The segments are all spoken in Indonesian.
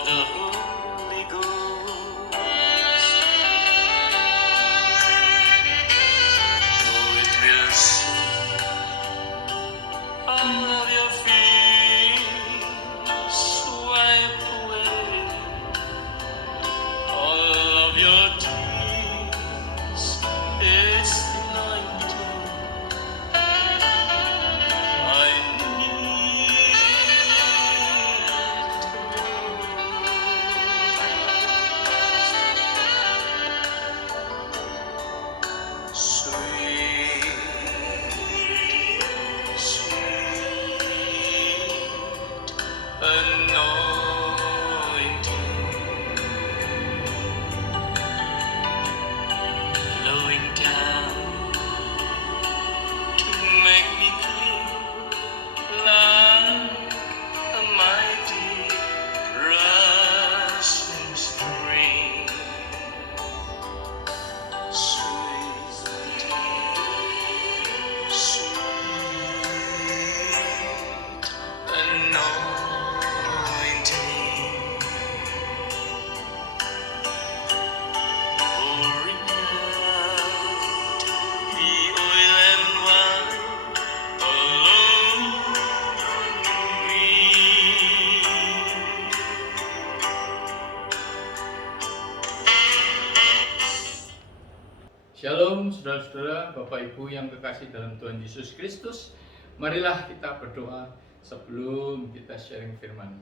of the Holy Ghost. Oh, it will soon all of your fears wipe away, all of your tears. It's the anointing I need to sweet, sweet anointing flowing down to make me clean like a mighty rushing stream. Sweet, sweet anointing pouring out the oil and wine alone me. Shalom saudara-saudara, Bapak Ibu yang kekasih dalam Tuhan Yesus Kristus. Marilah kita berdoa sebelum kita sharing firman.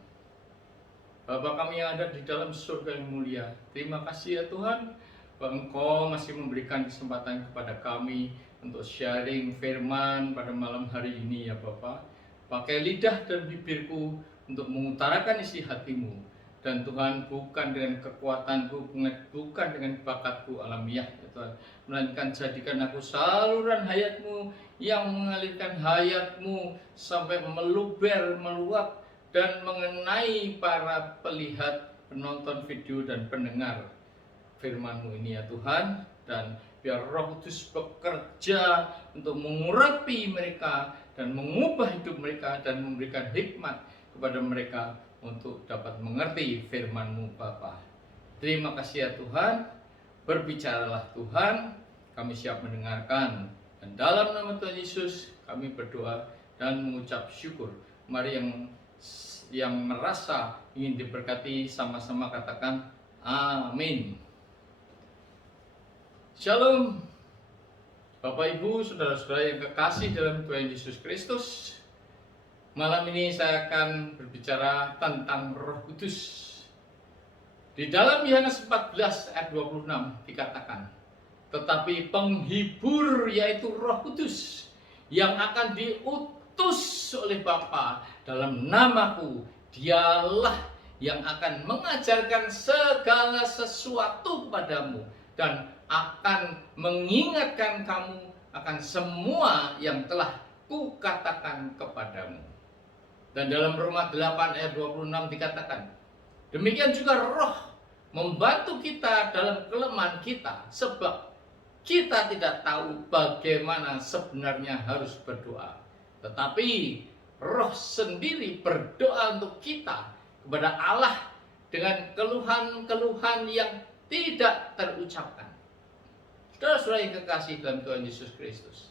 Bapa kami yang ada di dalam surga yang mulia, terima kasih ya Tuhan bahwa Engkau masih memberikan kesempatan kepada kami untuk sharing firman pada malam hari ini ya Bapak. Pakai lidah dan bibirku untuk mengutarakan isi hatimu. Dan Tuhan, bukan dengan kekuatanku, bukan dengan bakatku alamiah ya Tuhan, melainkan jadikan aku saluran hayatmu yang mengalirkan hayatmu sampai meluber, meluap dan mengenai para pelihat, penonton video dan pendengar firman-Mu ini ya Tuhan. Dan biar Roh Kudus bekerja untuk mengurapi mereka dan mengubah hidup mereka dan memberikan hikmat kepada mereka untuk dapat mengerti firman-Mu Bapa. Terima kasih ya Tuhan. Berbicaralah Tuhan, kami siap mendengarkan. Dan dalam nama Tuhan Yesus kami berdoa dan mengucap syukur. Mari yang merasa ingin diberkati sama-sama katakan amin. Shalom Bapak Ibu, saudara-saudara yang kekasih dalam Tuhan Yesus Kristus. Malam ini saya akan berbicara tentang Roh Kudus. Di dalam Yohanes 14 ayat 26 dikatakan, tetapi penghibur yaitu Roh Kudus yang akan diutus oleh Bapa dalam namaku, dialah yang akan mengajarkan segala sesuatu kepadamu dan akan mengingatkan kamu akan semua yang telah kukatakan kepadamu. Dan dalam Roma 8 ayat 26 dikatakan, demikian juga Roh membantu kita dalam kelemahan kita, sebab kita tidak tahu bagaimana sebenarnya harus berdoa. Tetapi Roh sendiri berdoa untuk kita kepada Allah dengan keluhan-keluhan yang tidak terucapkan. Saudara-saudara yang kekasih dalam Tuhan Yesus Kristus,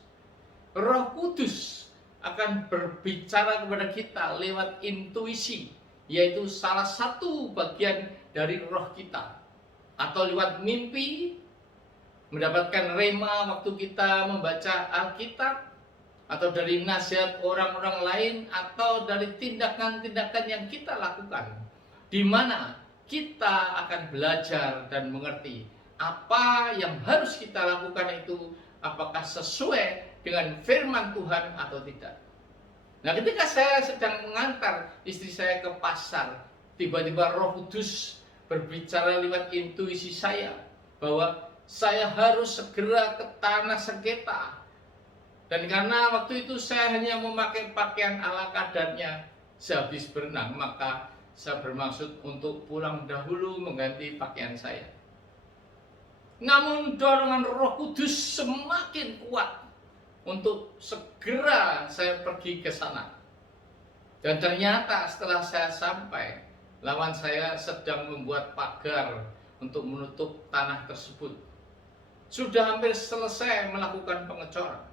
Roh Kudus akan berbicara kepada kita lewat intuisi, yaitu salah satu bagian dari roh kita, atau lewat mimpi, mendapatkan rema waktu kita membaca Alkitab, atau dari nasihat orang-orang lain, atau dari tindakan-tindakan yang kita lakukan, di mana kita akan belajar dan mengerti apa yang harus kita lakukan itu apakah sesuai dengan firman Tuhan atau tidak. Nah, ketika saya sedang mengantar istri saya ke pasar, tiba-tiba Roh Kudus berbicara lewat intuisi saya bahwa saya harus segera ke tanah sengketa. Dan karena waktu itu saya hanya memakai pakaian ala kadarnya sehabis berenang, maka saya bermaksud untuk pulang dahulu mengganti pakaian saya. Namun dorongan Roh Kudus semakin kuat untuk segera saya pergi ke sana. Dan ternyata setelah saya sampai, lawan saya sedang membuat pagar untuk menutup tanah tersebut. Sudah hampir selesai melakukan pengecoran.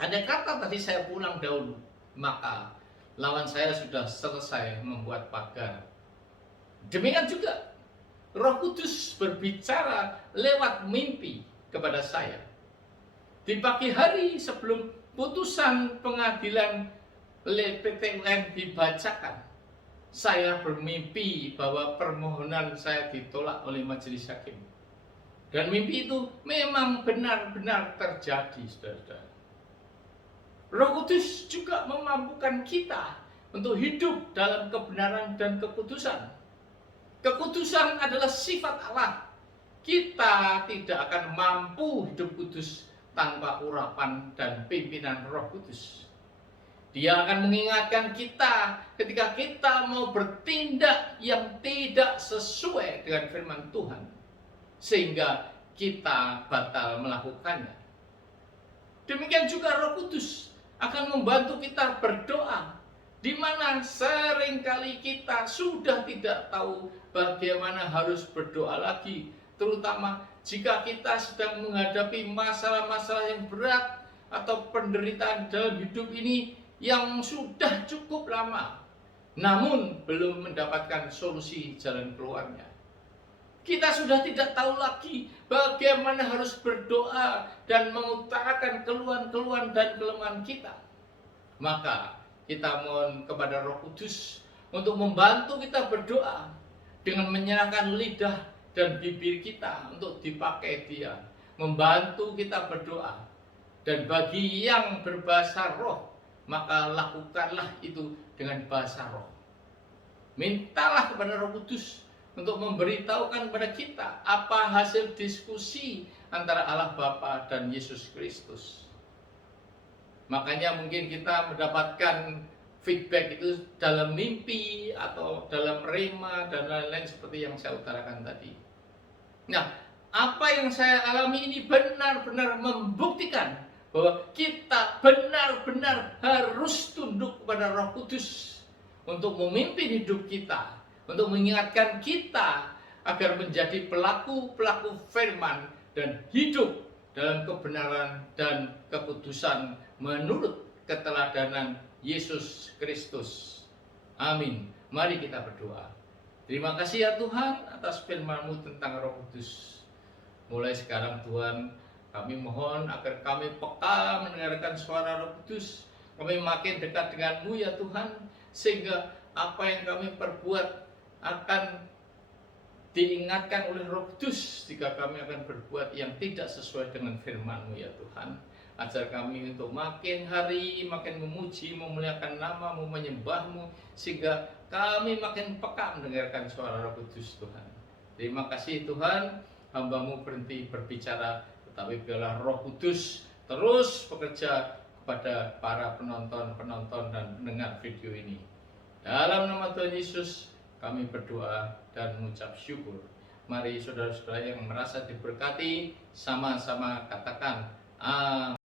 Andai kata tadi saya pulang dahulu, maka lawan saya sudah selesai membuat pagar. Demikian juga Roh Kudus berbicara lewat mimpi kepada saya. Di pagi hari sebelum putusan pengadilan PT UN dibacakan, saya bermimpi bahwa permohonan saya ditolak oleh majelis hakim. Dan mimpi itu memang benar-benar terjadi, saudara-saudara. Roh Kudus juga memampukan kita untuk hidup dalam kebenaran dan kekudusan. Kekudusan adalah sifat Allah. Kita tidak akan mampu hidup kudus tanpa urapan dan pimpinan Roh Kudus. Dia akan mengingatkan kita ketika kita mau bertindak yang tidak sesuai dengan firman Tuhan, sehingga kita batal melakukannya. Demikian juga Roh Kudus akan membantu kita berdoa, di mana seringkali kita sudah tidak tahu bagaimana harus berdoa lagi, terutama jika kita sedang menghadapi masalah-masalah yang berat atau penderitaan dalam hidup ini yang sudah cukup lama, namun belum mendapatkan solusi jalan keluarnya. Kita sudah tidak tahu lagi bagaimana harus berdoa dan mengutarakan keluhan-keluhan dan kelemahan kita. Maka kita mohon kepada Roh Kudus untuk membantu kita berdoa dengan menyerahkan lidah dan bibir kita untuk dipakai Dia, membantu kita berdoa. Dan bagi yang berbahasa roh, maka lakukanlah itu dengan bahasa roh. Mintalah kepada Roh Kudus untuk memberitahukan kepada kita apa hasil diskusi antara Allah Bapa dan Yesus Kristus. Makanya mungkin kita mendapatkan feedback itu dalam mimpi atau dalam rema dan lain-lain seperti yang saya utarakan tadi. Nah, apa yang saya alami ini benar-benar membuktikan bahwa kita benar-benar harus tunduk kepada Roh Kudus untuk memimpin hidup kita, untuk mengingatkan kita agar menjadi pelaku-pelaku firman dan hidup dalam kebenaran dan kekudusan menurut keteladanan Yesus Kristus. Amin. Mari kita berdoa. Terima kasih ya Tuhan atas firman-Mu tentang Roh Kudus. Mulai sekarang Tuhan, kami mohon agar kami peka mendengarkan suara Roh Kudus. Kami makin dekat dengan-Mu ya Tuhan, sehingga apa yang kami perbuat akan diingatkan oleh Roh Kudus jika kami akan berbuat yang tidak sesuai dengan firman-Mu ya Tuhan. Ajar kami untuk makin hari makin memuji, memuliakan nama-Mu, menyembah-Mu, sehingga kami makin peka mendengarkan suara Roh Kudus Tuhan. Terima kasih Tuhan, hamba-Mu berhenti berbicara, tetapi biarlah Roh Kudus terus bekerja kepada para penonton dan pendengar video ini. Dalam nama Tuhan Yesus kami berdoa dan mengucap syukur. Mari saudara-saudara yang merasa diberkati, sama-sama katakan amin.